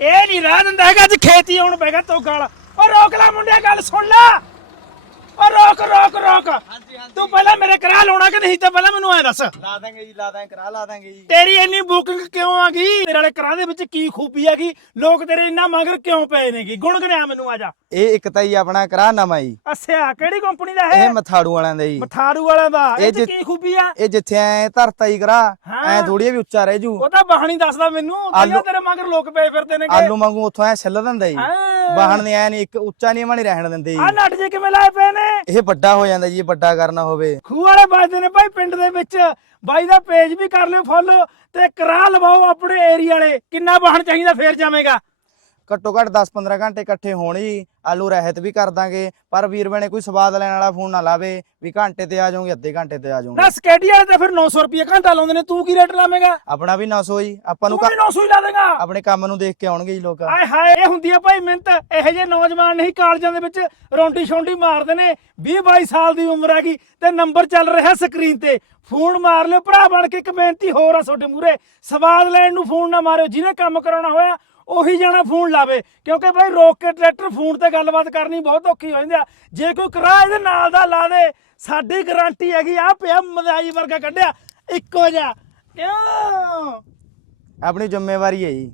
ਇਹ ਨਹੀਂ ਰਾਹ ਦਿੰਦਾ ਹੈਗਾ ਅੱਜ ਖੇਤੀ ਆਉਣ ਪੈਗਾ ਤੋ ਗਾਲ। ਓ ਰੋਕ ਲੈ ਮੁੰਡਿਆ, ਗੱਲ ਸੁਣ ਲੈ। ਹਾਂਜੀ ਤੂੰ ਪਹਿਲਾਂ ਮੇਰੇ ਕਰਾ ਲਾਉਣਾ ਕਿ ਨਹੀਂ ਤੇ ਪਹਿਲਾਂ ਮੈਨੂੰ ਐ ਦੱਸ। ਲਾ ਦਾਂਗੇ ਜੀ ਲਾ ਦਾਂਗੇ ਕਰਾ ਲਾ ਦਾਂਗੇ ਜੀ। ਤੇਰੀ ਇੰਨੀ ਬੁਕਿੰਗ ਕਿਉਂ ਆ ਗਈ? ਤੇਰੇ ਵਾਲੇ ਕਰਾਂ ਦੇ ਵਿੱਚ ਕੀ ਖੂਬੀ ਹੈਗੀ ਲੋਕ ਤੇਰੇ ਇੰਨਾ ਮਗਰ ਕਿਉਂ ਪਏ ਨੇਗੇ? ਗੁਣ ਗਣਿਆ ਮੈਨੂੰ ਆ ਜਾ। ਇਹ ਇੱਕ ਤਾਂ ਜੀ ਆਪਣਾ ਕਰਾ ਨਵਾਂ ਜੀ। ਅੱਛਾ ਕਿਹੜੀ ਕੰਪਨੀ ਦਾ ਇਹ ਹੈ? ਮਥਾੜੂ ਵਾਲਿਆਂ ਦਾ ਜੀ। ਮਥਾਰੂ ਵਾਲਾ ਦਾ। ਇਹ ਇਹ ਚ ਜਿ- ਕੀ ਖੂਬੀ ਆ? ਇਹ ਜਿੱਥੇ ਐ ਧਰਤਾ ਹੀ ਕਰਾ ਹਾਂ। ਐ ਥੋੜੀ ਵੀ ਉੱਚਾ ਰਹਿ ਜੂ। ਉਹ ਤਾਂ ਬਾਹਣੀ ਦੱਸਦਾ ਮੈਨੂੰ। ਆਲੂ ਤੇਰੇ ਮਗਰ ਲੋਕ ਪਏ ਫਿਰਦੇ ਨੇਗੇ। ਆਲੂ ਵਾਂਗੂ ਉੱਥੋਂ ਐ ਛਿੱਲ ਦਿੰਦਾ ਜੀ। ਹਾਂ। ਬਾਹਣ ਨੇ ਐ ਨਹੀਂ ਇੱਕ ਉੱਚਾ ਨਹੀਂ ਮਣੀ ਰਹਿਣ ਦਿੰਦੇ ਆ ਨੱਟ ਜੇ ਕਿਵੇਂ ਲਾਏ ਪਏ ਨੇ? ਇਹ ਵੱਡਾ ਹੋ ਜਾਂਦਾ ਜੀ ਵੱਡਾ ਕਰਨਾ ਹੋਵੇ। ਖੂਹ ਵਾਲੇ ਵੱਜਦੇ ਨੇ ਭਾਈ ਪਿੰਡ ਦੇ ਵਿੱਚ। ਬਾਈ ਦਾ ਪੇਜ ਵੀ ਕਰ ਲਿਓ ਫੋਲੋ ਤੇ ਕਰਾ ਲਵਾਓ ਆਪਣੇ ਏਰੀਆ ਵਾਲੇ। ਕਿੰਨਾ ਬਾਹਣ ਚਾਹੀਦਾ ਫੇਰ ਜਾਵੇਗਾ। ਘੱਟੋ ਘੱਟ 10-15 ਘੰਟੇ ਇਕੱਠੇ ਹੋਣ ਜੀ ਆਲੂ ਰਹਿਤ ਵੀ ਕਰ ਦਾਂਗੇ। ਪਰ ਵੀਰ ਬਣੇ ਕੋਈ ਸਵਾਦ ਲੈਣ ਵਾਲਾ ਫੋਨ ਨਾ ਲਾਵੇ ਵੀ ਘੰਟੇ ਤੇ ਆ ਜਾਓਗੇ ਅੱਧੇ ਘੰਟੇ ਤੇ ਆ ਜਾਓਗੇ ਨਾ ਸਕੇਡੀ ਵਾਲੇ ਤਾਂ ਫਿਰ 900 ਰੁਪਏ ਘੰਟਾ ਲਾਉਂਦੇ ਨੇ? ਤੂੰ ਕੀ ਰੇਟ ਲਾਵੇਂਗਾ? ਆਪਣਾ ਵੀ 900 ਜੀ ਆਪਾਂ ਨੂੰ ਤੂੰ ਵੀ 900 ਹੀ ਲਾ ਦੇਗਾ। ਆਪਣੇ ਕੰਮ ਨੂੰ ਦੇਖ ਕੇ ਆਉਣਗੇ ਜੀ ਲੋਕ। ਆਏ ਹਾਏ ਇਹ ਹੁੰਦੀ ਆ ਭਾਈ ਮਿਹਨਤ ਇਹੋ ਜਿਹੇ ਨੌਜਵਾਨ ਨਹੀਂ ਕਾਲਜਾਂ ਦੇ ਵਿੱਚ ਰੌਂਟੀ ਛੌਂਟੀ ਮਾਰਦੇ ਨੇ। 20 22 ਸਾਲ ਦੀ ਉਮਰ ਹੈਗੀ ਤੇ ਨੰਬਰ ਚੱਲ ਰਿਹਾ ਸਕਰੀਨ ਤੇ। ਫੋਨ ਮਾਰ ਲਿਓ ਭਰਾ ਬਣ ਕੇ ਇੱਕ ਬੇਨਤੀ ਹੋਰ ਆ ਤੁਹਾਡੇ ਮੂਰੇ ਸਵਾਦ ਲੈਣ ਨੂੰ ਫੋਨ ਨਾ ਮਾਰਿਓ ਜਿਹਨੇ ਕੰਮ ਕਰਾਉਣਾ ਹੋਇਆ ਉਹੀ ਜਾਣਾ ਫੋਨ ਲਾਵੇ, ਕਿਉਂਕਿ ਭਾਈ ਰੋਕ ਕੇ ਟਰੈਕਟਰ ਫੋਨ ਤੇ ਗੱਲਬਾਤ ਕਰਨੀ ਬਹੁਤ ਔਖੀ ਹੋ ਜਾਂਦੀ ਆ। ਜੇ ਕੋਈ ਕਰਾ ਇਹਦੇ ਨਾਲ ਦਾ ਲਾ ਦੇ, ਸਾਡੀ ਗਾਰੰਟੀ ਹੈਗੀ ਆ ਪਿਆ ਮਦਾਈ ਵਰਗਾ ਕੱਢਿਆ, ਇੱਕੋ ਜਿਹਾ। ਕਿਉਂ? ਆਪਣੀ ਜ਼ਿੰਮੇਵਾਰੀ ਹੈ ਜੀ।